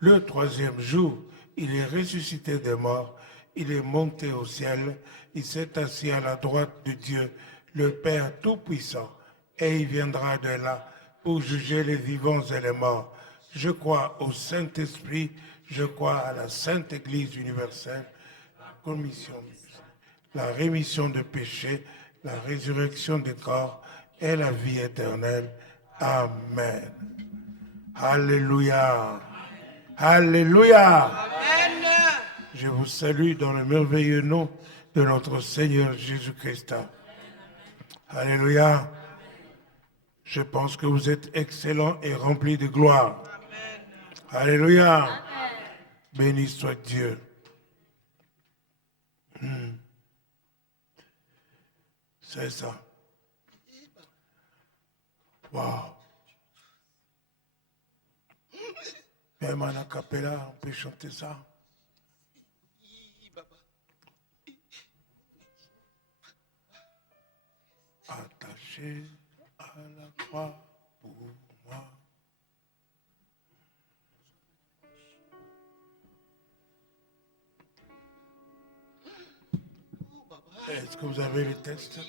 Le troisième jour, il est ressuscité des morts, il est monté au ciel, il s'est assis à la droite de Dieu, le Père Tout-Puissant, et il viendra de là pour juger les vivants et les morts. Je crois au Saint-Esprit, je crois à la Sainte Église universelle, la rémission de péchés, la résurrection des corps et la vie éternelle. Amen. Alléluia. Alléluia. Amen. Je vous salue dans le merveilleux nom de notre Seigneur Jésus-Christ. Alléluia. Je pense que vous êtes excellents et remplis de gloire. Amen. Alléluia. Amen. Béni soit Dieu. C'est ça. Wow. Même en acapella, on peut chanter ça. Attaché à la croix pour moi. Est-ce que vous avez le texte?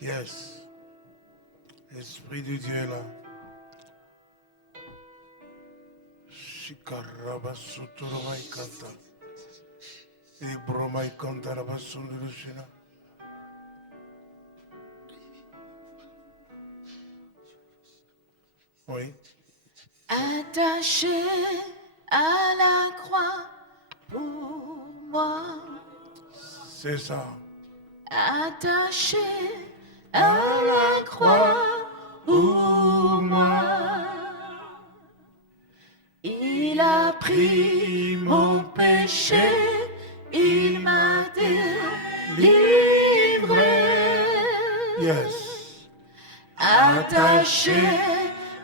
Yes. L'Esprit de Dieu est là. Shikaraba suturomai kanta. Ibromai kanta rabasundurushina. Oui. Attaché à la croix pour moi. C'est ça. Attaché à la croix pour moi. Il a pris mon péché, il m'a délivré. Yes. Attaché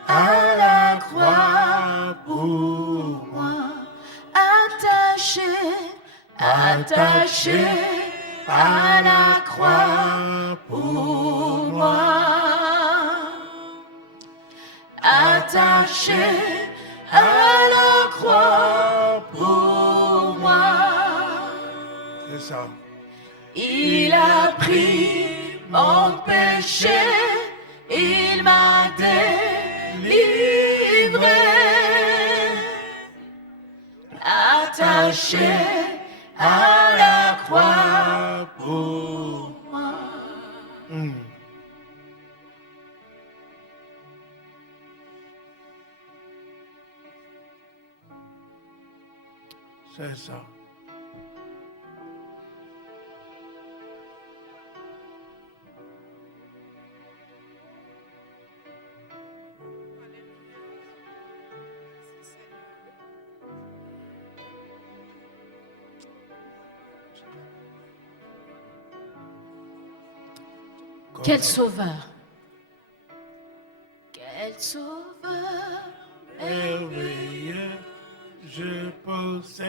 à la croix pour moi. Attaché, attaché à la croix pour moi. Attaché à la croix pour moi. C'est ça. Il a pris mon péché, il m'a délivré. Attaché à la croix pour moi. C'est ça. Quel sauveur! Quel sauveur! Merveilleux, je possède.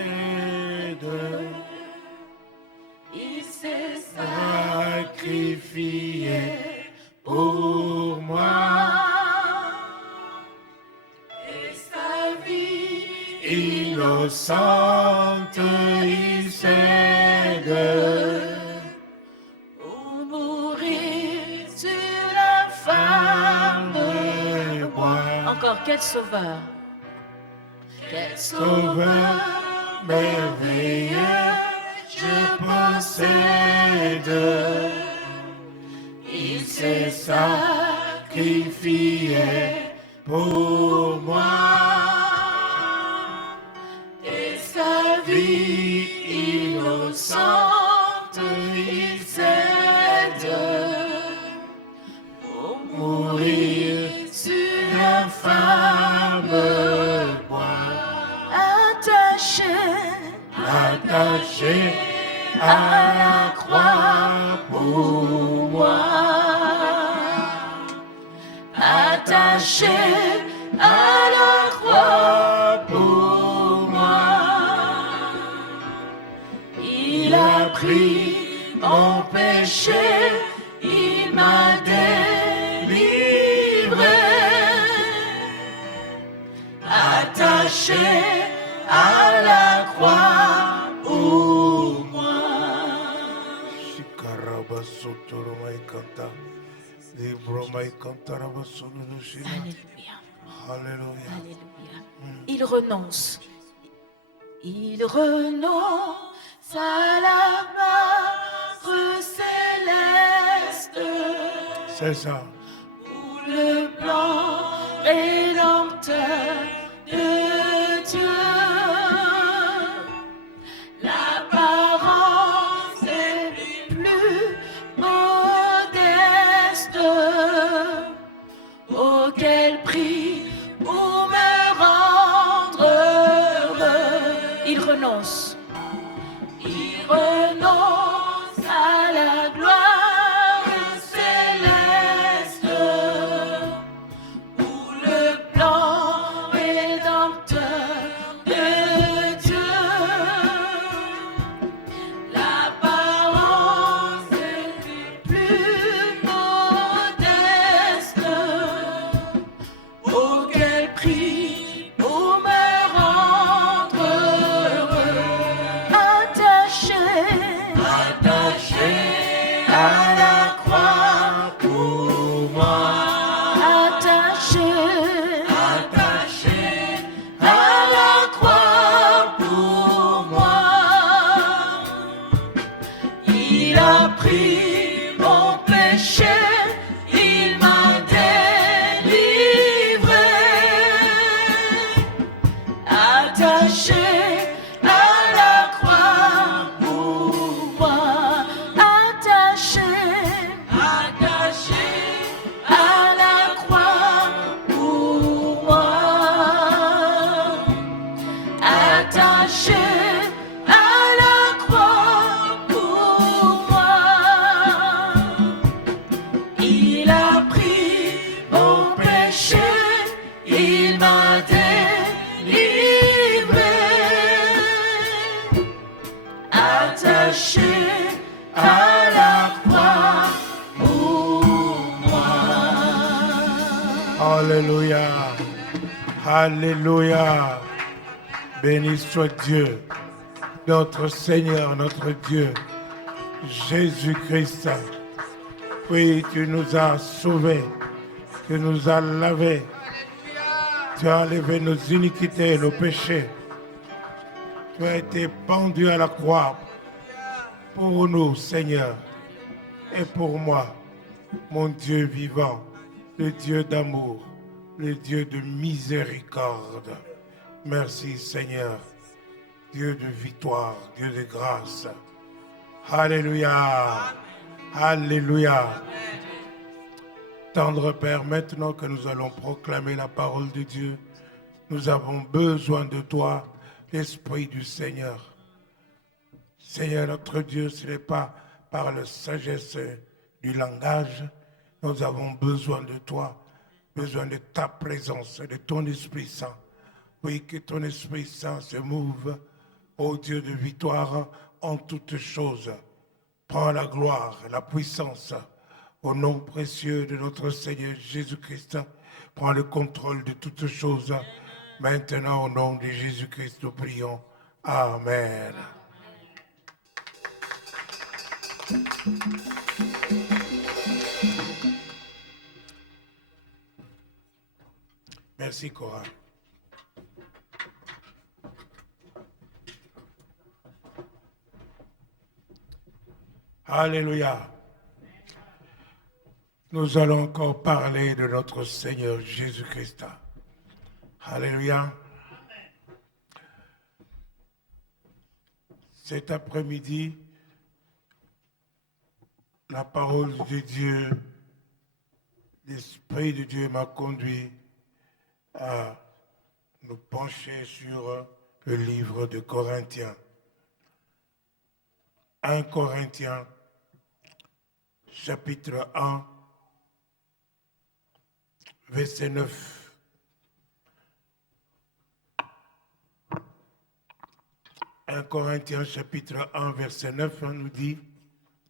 Il s'est Sacrifié pour moi. et sa vie Innocente, il cède. pour mourir sur la femme de bois. Encore, quel sauveur! Quel Sauveur merveilleux, je possède. Il s'est sacrifié pour moi. Et sa vie innocente, il cède pour Mourir sur l'infâme bois. Attaché À la croix pour moi. Attaché à la croix pour moi. Il a pris mon péché, il m'a délivré. attaché à la croix pour moi. Shikaraba sotoro maikanta. Libro maikanta raba solulu shina. Alléluia. Alléluia. Alléluia. Il renonce. Il renonce à la marche céleste. C'est ça. Pour le plan rédempteur de Dieu. L'apparence est plus modeste. Oh, quel prix pour me rendre heureux. Il renonce. Il renonce à la gloire céleste pour le plan rédempteur de Dieu. L'apparence est plus modeste. Oh, quel prix pour me rendre heureux. Attaché à la croix pour moi. Attaché à la croix pour moi. Il a pris mon péché, il m'a délivré. Attaché à la croix pour moi. Attaché à la croix pour moi. Attaché à la croix pour moi. Il a pris mon péché, il m'a délivré. Attaché à la croix pour moi. Alléluia. Alléluia. Béni soit Dieu, notre Seigneur, notre Dieu, Jésus-Christ. Oui, tu nous as sauvés, tu nous as lavés, tu as enlevé nos iniquités et nos péchés. Tu as été pendu à la croix pour nous, Seigneur, et pour moi, mon Dieu vivant, le Dieu d'amour, le Dieu de miséricorde. Merci, Seigneur, Dieu de victoire, Dieu de grâce. Alléluia. Alléluia. Tendre Père, maintenant que nous allons proclamer la parole de Dieu, nous avons besoin de toi, l'Esprit du Seigneur. Seigneur notre Dieu, ce n'est pas par la sagesse du langage, nous avons besoin de toi, besoin de ta présence, de ton Esprit Saint. Oui, que ton Esprit Saint se mouve, ô Dieu de victoire, en toutes choses. Prends la gloire, la puissance, au nom précieux de notre Seigneur Jésus-Christ. Prends le contrôle de toutes choses. Maintenant, au nom de Jésus-Christ, nous prions. Amen. Merci, Cora. Alléluia. Nous allons encore parler de notre Seigneur Jésus-Christ. Alléluia. Cet après-midi, la parole de Dieu, l'Esprit de Dieu m'a conduit à nous pencher sur le livre de Corinthiens. 1 Corinthiens, chapitre 1, verset 9. 1 Corinthiens, chapitre 1, verset 9, nous dit: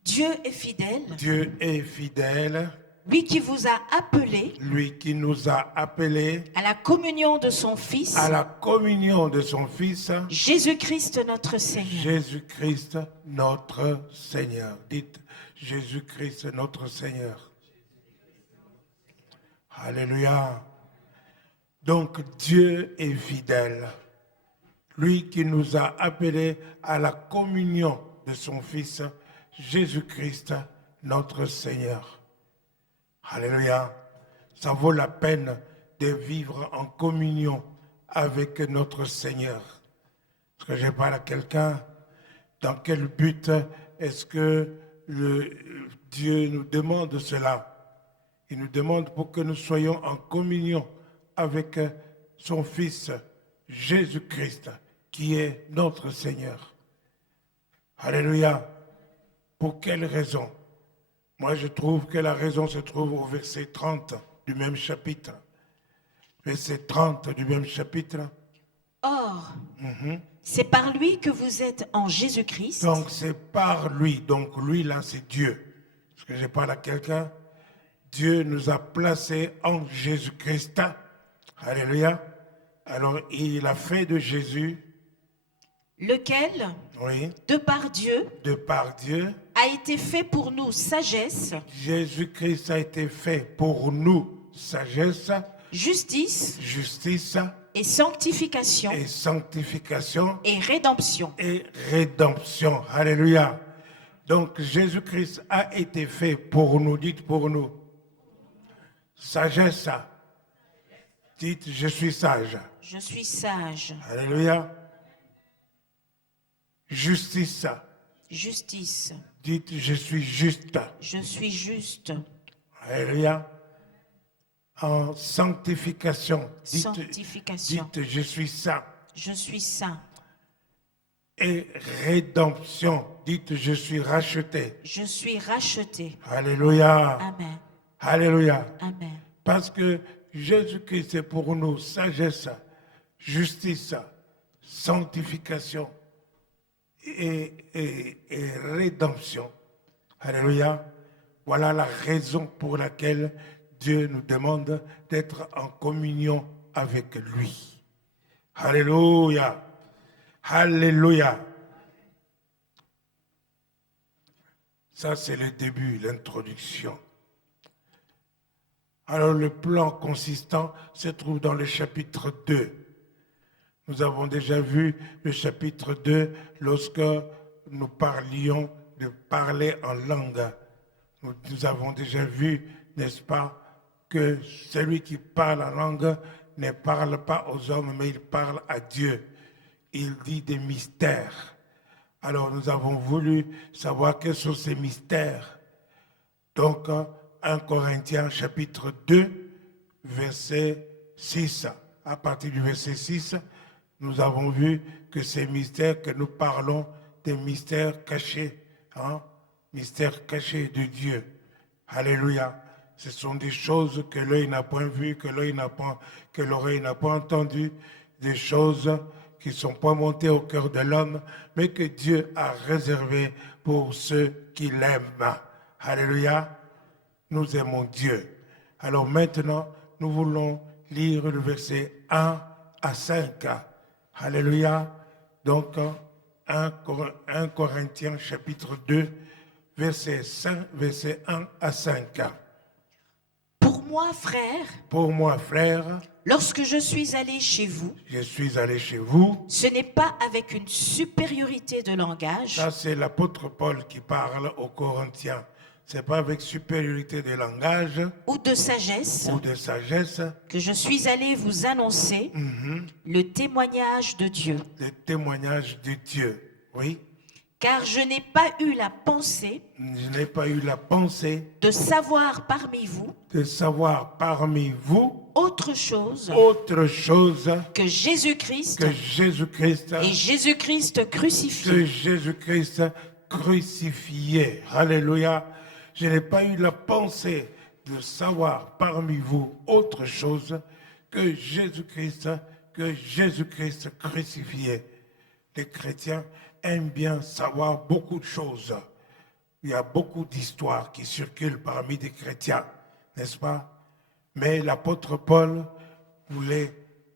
Dieu est fidèle. Dieu est fidèle lui qui vous a appelé lui qui nous a appelés à la communion de son Fils, à la communion de son Fils, Jésus-Christ notre Seigneur. Jésus-Christ notre Seigneur. Dites Jésus-Christ notre Seigneur. Alléluia. Donc Dieu est fidèle. Lui qui nous a appelés à la communion de son Fils, Jésus-Christ notre Seigneur. Alléluia. Ça vaut la peine de vivre en communion avec notre Seigneur. Est-ce que je parle à quelqu'un? Dans quel but est-ce que Dieu nous demande cela? Il nous demande pour que nous soyons en communion avec son Fils Jésus-Christ, qui est notre Seigneur. Alléluia. Pour quelle raison? Moi, je trouve que la raison se trouve au verset 30 du même chapitre. Verset 30 du même chapitre. Or, c'est par lui que vous êtes en Jésus-Christ. Donc, c'est par lui. Donc, lui, là, c'est Dieu. Est-ce que je parle à quelqu'un? Dieu nous a placés en Jésus-Christ. Alléluia. Alors, il a fait de Jésus, Lequel, oui, de par Dieu, de par Dieu, a été fait pour nous sagesse, Jésus-Christ a été fait pour nous sagesse, justice justice et sanctification et sanctification et rédemption. et rédemption. Alléluia. Donc Jésus-Christ a été fait pour nous, dites pour nous. Sagesse. Dites je suis sage. Je suis sage. Alléluia. Justice. Justice. Dites je suis juste. Je suis juste. Alléluia. En sanctification. Sanctification. Dites je suis saint. Je suis saint. Et rédemption. Dites je suis racheté. Je suis racheté. Alléluia. Amen. Alléluia. Amen. Parce que Jésus-Christ est pour nous sagesse, justice, sanctification et rédemption. Alléluia. Voilà la raison pour laquelle Dieu nous demande d'être en communion avec lui. Alléluia. Alléluia. Ça, c'est le début, l'introduction. Alors, le plan consistant se trouve dans le chapitre 2. Nous avons déjà vu le chapitre 2 lorsque nous parlions de parler en langue. Nous avons déjà vu, n'est-ce pas, que celui qui parle en langue ne parle pas aux hommes, mais il parle à Dieu. Il dit des mystères. Alors, nous avons voulu savoir quels sont ces mystères. Donc, 1 Corinthiens chapitre 2, verset 6. À partir du verset 6, nous avons vu que ces mystères que nous parlons, des mystères cachés, mystères cachés de Dieu. Alléluia. Ce sont des choses que l'œil n'a point vues, que l'oreille n'a pas entendues, des choses qui ne sont pas montées au cœur de l'homme, mais que Dieu a réservées pour ceux qui l'aiment. Alléluia. Nous aimons Dieu. Alors maintenant, nous voulons lire le verset 1 à 5. Alléluia. Donc, 1 Corinthiens chapitre 2, verset 1 à 5. Pour moi, frère, Pour moi, frère, lorsque je suis allé chez vous, je suis allé chez vous. ce n'est pas avec une supériorité de langage Ça, c'est l'apôtre Paul qui parle aux Corinthiens. Ce n'est pas avec supériorité de langage ou de sagesse ou de sagesse, que je suis allé vous annoncer le témoignage de Dieu. le témoignage de Dieu. Oui, Car je n'ai pas eu la pensée je n'ai pas eu la pensée de savoir parmi vous de savoir parmi vous autre chose autre chose que Jésus-Christ que Jésus-Christ, et Jésus-Christ crucifié. que Jésus-Christ crucifié. Alléluia. Je n'ai pas eu la pensée de savoir parmi vous autre chose que Jésus-Christ crucifié. Les chrétiens aiment bien savoir beaucoup de choses. Il y a beaucoup d'histoires qui circulent parmi des chrétiens. n'est-ce pas? Mais l'apôtre Paul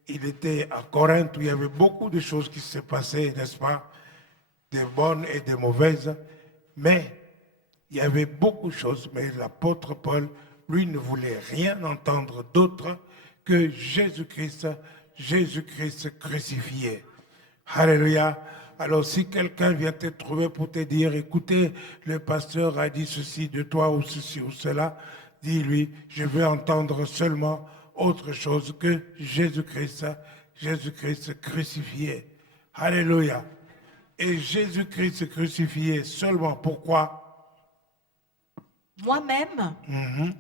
il était à Corinthe où il y avait beaucoup de choses qui se passaient, n'est-ce pas? Des bonnes et des mauvaises, mais il y avait beaucoup de choses, mais l'apôtre Paul, lui, ne voulait rien entendre d'autre que Jésus-Christ, Jésus-Christ crucifié. Alléluia. Alors si quelqu'un vient te trouver pour te dire, écoutez, le pasteur a dit ceci de toi ou ceci ou cela, dis-lui, je veux entendre seulement autre chose que Jésus-Christ, Jésus-Christ crucifié. Alléluia. Et Jésus-Christ crucifié seulement, pourquoi? Moi-même,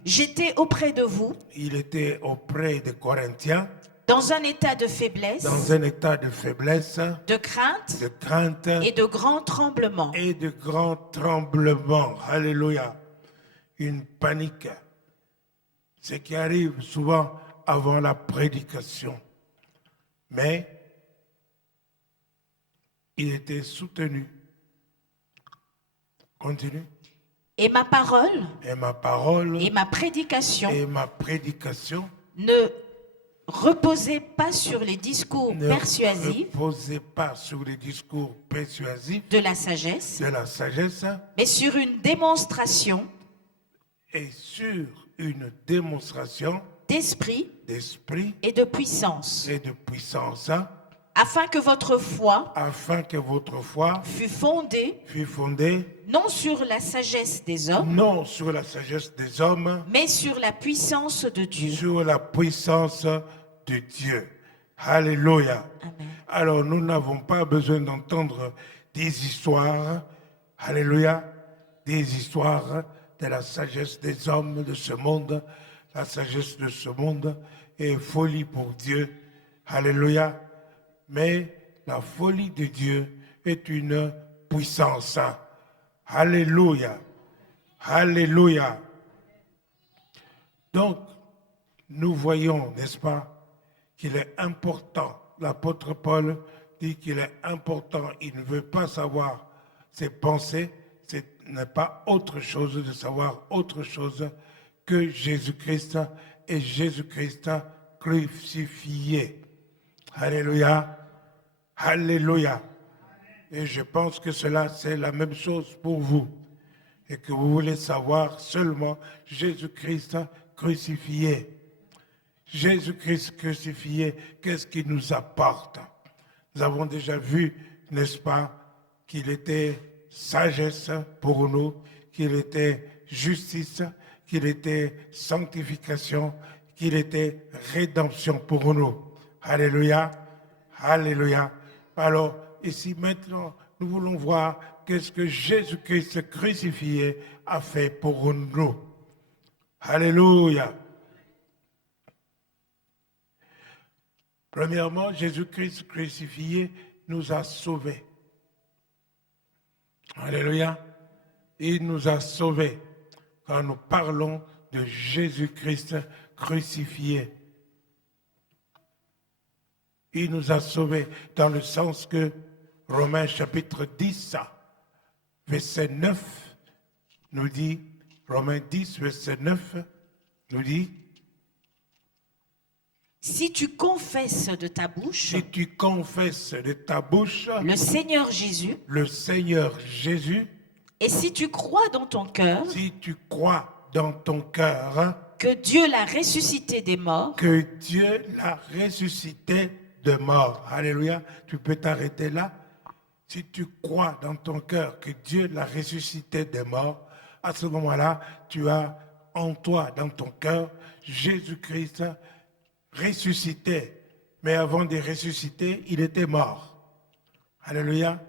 j'étais auprès de vous Il était auprès des Corinthiens, dans un état de faiblesse, dans un état de faiblesse, de crainte de crainte et de grands tremblements. et de grands tremblements. Alléluia. Une panique. Ce qui arrive souvent avant la prédication. Mais il était soutenu. Continue. Et ma parole Et ma parole et ma prédication ne ne reposaient pas sur les discours persuasifs reposait pas sur les discours persuasifs de la sagesse, de la sagesse mais sur une démonstration et sur une démonstration d'esprit d'esprit et de puissance, et de puissance, afin que votre foi afin que votre foi fût fondée fût fondée non sur la sagesse des hommes, non sur la sagesse des hommes, mais sur la puissance de Dieu. sur la puissance de Dieu. Alléluia. Amen. Alors nous n'avons pas besoin d'entendre des histoires, alléluia, des histoires de la sagesse des hommes de ce monde. La sagesse de ce monde est folie pour Dieu, alléluia. Mais la folie de Dieu est une puissance. Alléluia. Alléluia. Donc, nous voyons, n'est-ce pas, qu'il est important, l'apôtre Paul dit qu'il est important, il ne veut pas savoir ses pensées, ce n'est pas autre chose de savoir autre chose que Jésus-Christ et Jésus-Christ crucifié. Alléluia. Alléluia. Et je pense que cela, c'est la même chose pour vous. Et que vous voulez savoir seulement Jésus-Christ crucifié. Jésus-Christ crucifié, qu'est-ce qu'il nous apporte? Nous avons déjà vu, n'est-ce pas, qu'il était sagesse pour nous, qu'il était justice, qu'il était sanctification, qu'il était rédemption pour nous. Alléluia. Alléluia. Alors, ici maintenant, nous voulons voir qu'est-ce que Jésus-Christ crucifié a fait pour nous. Alléluia. Premièrement, Jésus-Christ crucifié nous a sauvés. Alléluia. Il nous a sauvés quand nous parlons de Jésus-Christ crucifié. Il nous a sauvés dans le sens que Romains chapitre 10, verset 9 nous dit, Romains 10, verset 9 nous dit, Si tu confesses de ta bouche si tu confesses de ta bouche le Seigneur Jésus, le Seigneur Jésus, et si tu crois dans ton cœur si tu crois dans ton cœur que Dieu l'a ressuscité des morts, que Dieu l'a ressuscité de mort. Alléluia. Tu peux t'arrêter là. Si tu crois dans ton cœur que Dieu l'a ressuscité des morts, à ce moment-là, tu as en toi, dans ton cœur, Jésus-Christ ressuscité. Mais avant de ressusciter, il était mort. Alléluia.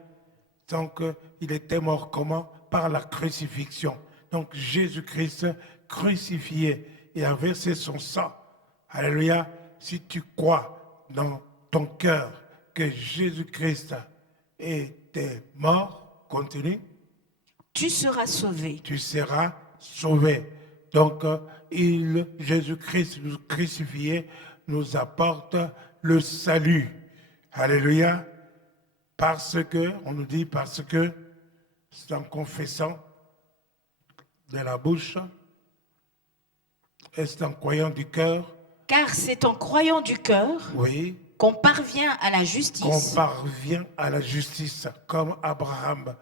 Donc, il était mort comment? Par la crucifixion. Donc, Jésus-Christ crucifié et a versé son sang. Alléluia. Si tu crois dans ton cœur que Jésus-Christ était mort, continue, tu seras sauvé. tu seras sauvé. Donc, Jésus-Christ crucifié nous apporte le salut. Alléluia. Parce que, on nous dit parce que, c'est en confessant de la bouche est en croyant du cœur, car c'est en croyant du cœur oui, qu'on parvient à la qu'on justice. parvient à la justice, comme Abraham.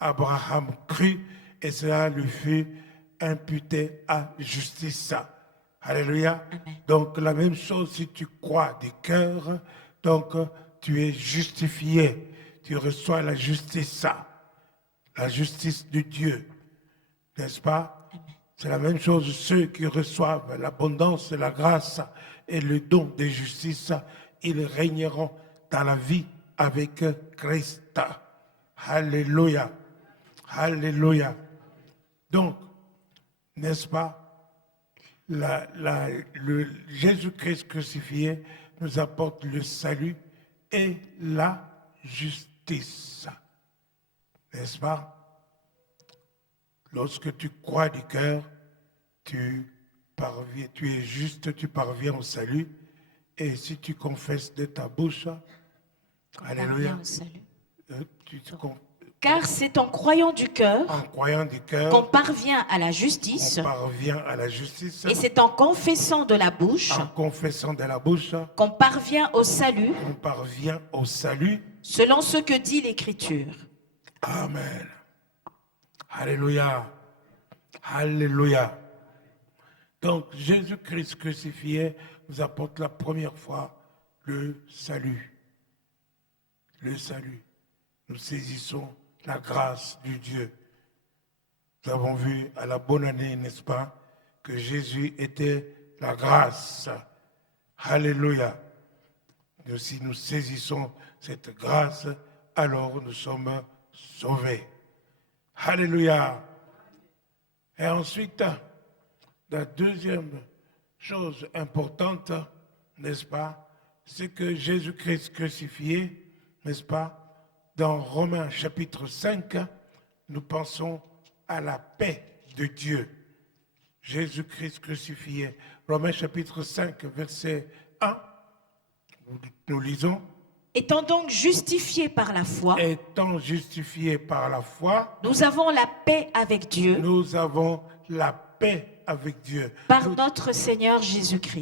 Abraham crut et cela lui fut imputé à justice. Alléluia. Amen. Donc la même chose, si tu crois du cœur, donc tu es justifié. Tu reçois la justice de Dieu. N'est-ce pas? C'est la même chose, ceux qui reçoivent l'abondance de la grâce et le don de justice, ils régneront dans la vie avec Christ. Alléluia. Alléluia. Donc, n'est-ce pas, le Jésus-Christ crucifié nous apporte le salut et la justice. N'est-ce pas? Lorsque tu crois du cœur, tu es juste, tu parviens au salut. Et si tu confesses de ta bouche, alléluia, Parvient au salut. Car c'est en croyant du cœur en croyant du cœur, qu'on parvient à la justice, on parvient à la justice. et c'est en confessant de la bouche En confessant de la bouche, qu'on parvient au salut, on parvient au salut. selon ce que dit l'Écriture. Amen. Alléluia. Alléluia. Donc, Jésus-Christ crucifié nous apporte la première fois le salut. Le salut. Nous saisissons la grâce du Dieu. Nous avons vu à la bonne année, n'est-ce pas, que Jésus était la grâce. Alléluia. Et si nous saisissons cette grâce, alors nous sommes sauvés. Alléluia. Et ensuite, la deuxième chose importante, n'est-ce pas, c'est que Jésus-Christ crucifié, n'est-ce pas, dans Romains chapitre 5, nous pensons à la paix de Dieu. Jésus-Christ crucifié. Romains chapitre 5, verset 1, nous lisons. Étant donc justifiés par la foi, Étant justifiés par la foi, nous avons la paix avec Dieu nous avons la paix avec Dieu. par notre Seigneur Jésus-Christ.